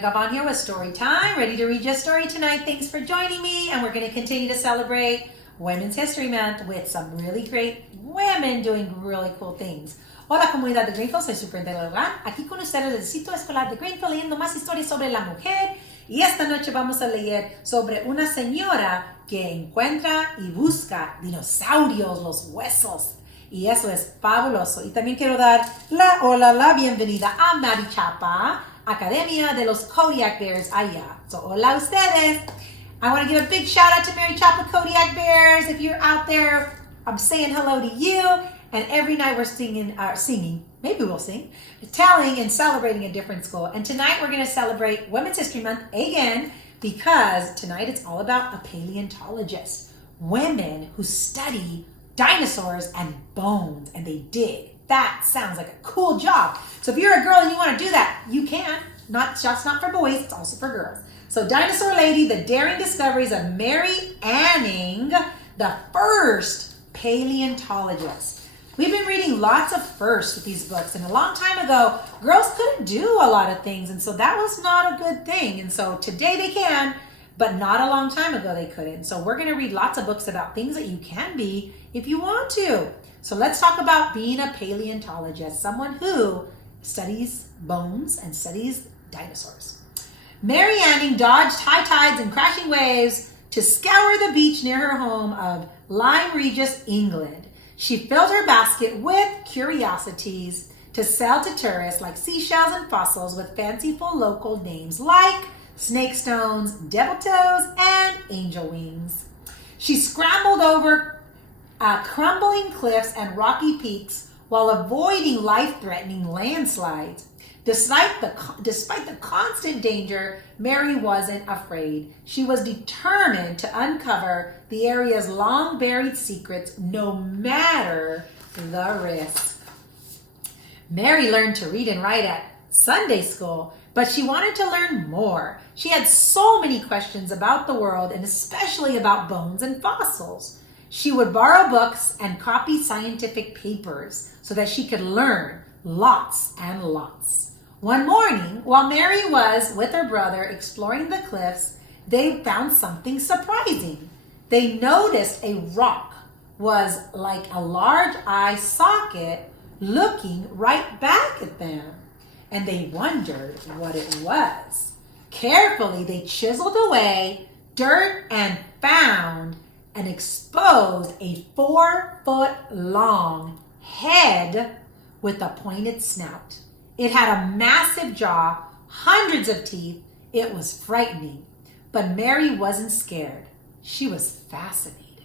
Galvan here with Story Time. Ready to read your story tonight. Thanks for joining me. And we're going to continue to celebrate Women's History Month with some really great women doing really cool things. Hola, comunidad de Greenfield. Soy Superintendent Galvan. Aquí con ustedes del sitio escolar de Greenfield leyendo más historias sobre la mujer. Y esta noche vamos a leer sobre una señora que encuentra y busca dinosaurios, los huesos. Y eso es fabuloso. Y también quiero dar la bienvenida a Mari Chapa, Academia de los Kodiak Bears allá. So, hola ustedes. I want to give a big shout out to Mary Chapa Kodiak Bears. If you're out there, I'm saying hello to you. And every night we're singing, maybe we'll sing, telling and celebrating a different school. And tonight we're going to celebrate Women's History Month again because tonight it's all about a paleontologist. Women who study dinosaurs and bones, and they dig. That sounds like a cool job. So if you're a girl and you want to do that, you can. Not just not for boys, it's also for girls. So Dinosaur Lady, the daring discoveries of Mary Anning, the first paleontologist. We've been reading lots of firsts with these books, and a long time ago, girls couldn't do a lot of things, and so that was not a good thing. And so today they can, but not a long time ago they couldn't. So we're going to read lots of books about things that you can be if you want to. So let's talk about being a paleontologist, someone who studies bones and studies dinosaurs. Mary Anning dodged high tides and crashing waves to scour the beach near her home of Lyme Regis, England. She filled her basket with curiosities to sell to tourists like seashells and fossils with fanciful local names like snake stones, devil toes, and angel wings. She scrambled over crumbling cliffs and rocky peaks while avoiding life-threatening landslides. Despite the constant danger, Mary wasn't afraid. She was determined to uncover the area's long-buried secrets, no matter the risk. Mary learned to read and write at Sunday school, but she wanted to learn more. She had so many questions about the world and especially about bones and fossils. She would borrow books and copy scientific papers so that she could learn lots and lots. One morning, while Mary was with her brother exploring the cliffs, they found something surprising. They noticed a rock was like a large eye socket looking right back at them, and they wondered what it was. Carefully, they chiseled away dirt and found and exposed a 4-foot-long head with a pointed snout. It had a massive jaw, hundreds of teeth. It was frightening, but Mary wasn't scared. She was fascinated.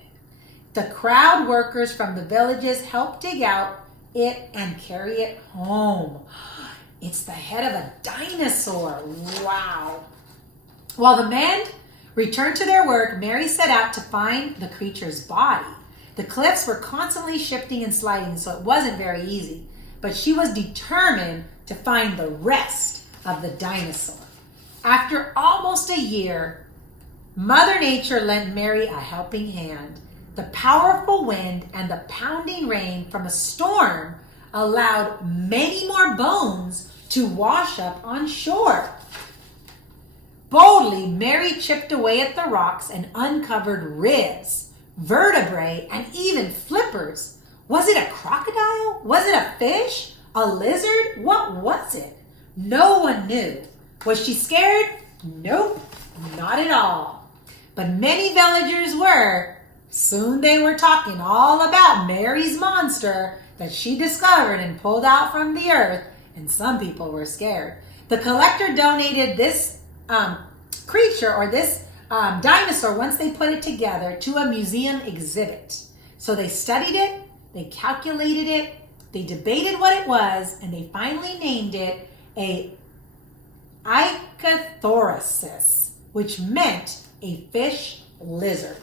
The crowd workers from the villages helped dig out it and carry it home. It's the head of a dinosaur. Wow. While the men returned to their work, Mary set out to find the creature's body. The cliffs were constantly shifting and sliding, so it wasn't very easy. But she was determined to find the rest of the dinosaur. After almost a year, Mother Nature lent Mary a helping hand. The powerful wind and the pounding rain from a storm allowed many more bones to wash up on shore. Boldly, Mary chipped away at the rocks and uncovered ribs, vertebrae, and even flippers. Was it a crocodile? Was it a fish? A lizard? What was it? No one knew. Was she scared? Nope, not at all. But many villagers were. Soon they were talking all about Mary's monster that she discovered and pulled out from the earth, and some people were scared. The collector donated this creature or this dinosaur once they put it together to a museum exhibit. So they studied it, they calculated it, they debated what it was, and they finally named it a Ichthyosaurus, which meant a fish lizard.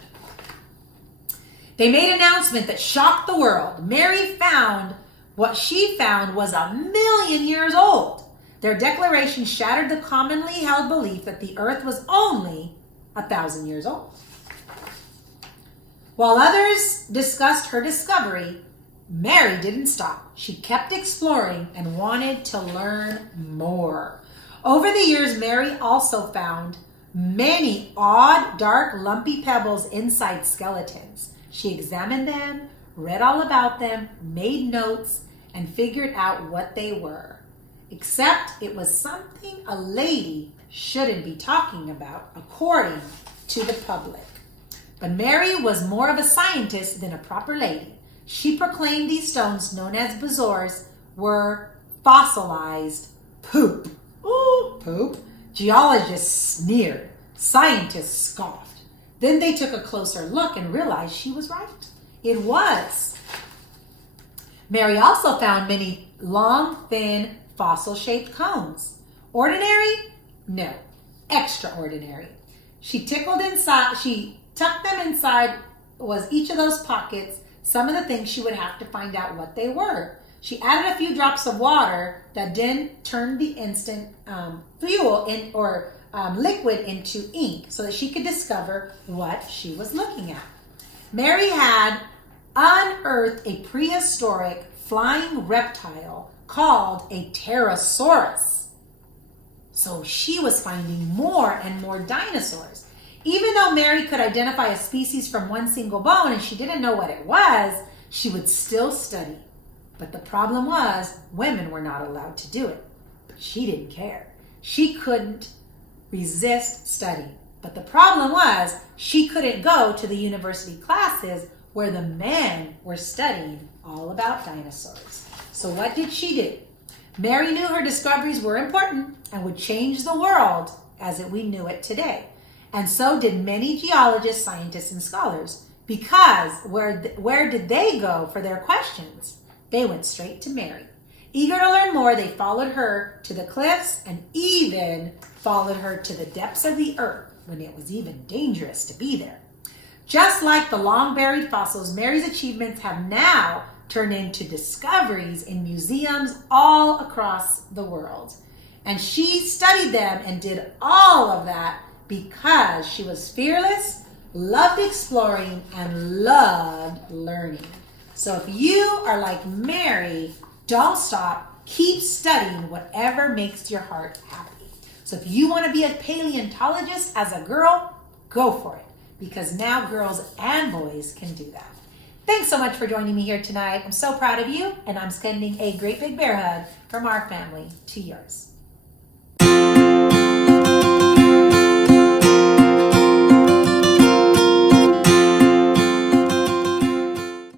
They made an announcement that shocked the world. Mary found what she found was 1,000,000 years old. Their declaration shattered the commonly held belief that the earth was only 1,000 years old. While others discussed her discovery, Mary didn't stop. She kept exploring and wanted to learn more. Over the years, Mary also found many odd, dark, lumpy pebbles inside skeletons. She examined them, read all about them, made notes, and figured out what they were. Except it was something a lady shouldn't be talking about, according to the public. But Mary was more of a scientist than a proper lady. She proclaimed these stones, known as bezoars, were fossilized poop. Ooh, poop. Geologists sneered. Scientists scoffed. Then they took a closer look and realized she was right. It was. Mary also found many long, thin, fossil-shaped cones. Ordinary? No. Extraordinary. She tucked them inside was each of those pockets some of the things she would have to find out what they were. She added a few drops of water that then turned the instant fuel liquid into ink so that she could discover what she was looking at. Mary had unearthed a prehistoric flying reptile called a pterosaurus. So she was finding more and more dinosaurs. Even though Mary could identify a species from one single bone and she didn't know what it was, she would still study. But the problem was, women were not allowed to do it. But she didn't care. She couldn't resist studying. But the problem was, she couldn't go to the university classes where the men were studying all about dinosaurs. So what did she do? Mary knew her discoveries were important and would change the world as we knew it today. And so did many geologists, scientists, and scholars. Because where did they go for their questions? They went straight to Mary. Eager to learn more, they followed her to the cliffs and even followed her to the depths of the earth when it was even dangerous to be there. Just like the long-buried fossils, Mary's achievements have now turned into discoveries in museums all across the world. And she studied them and did all of that because she was fearless, loved exploring, and loved learning. So if you are like Mary, don't stop. Keep studying whatever makes your heart happy. So if you want to be a paleontologist as a girl, go for it. Because now girls and boys can do that. Thanks so much for joining me here tonight. I'm so proud of you, and I'm sending a great big bear hug from our family to yours.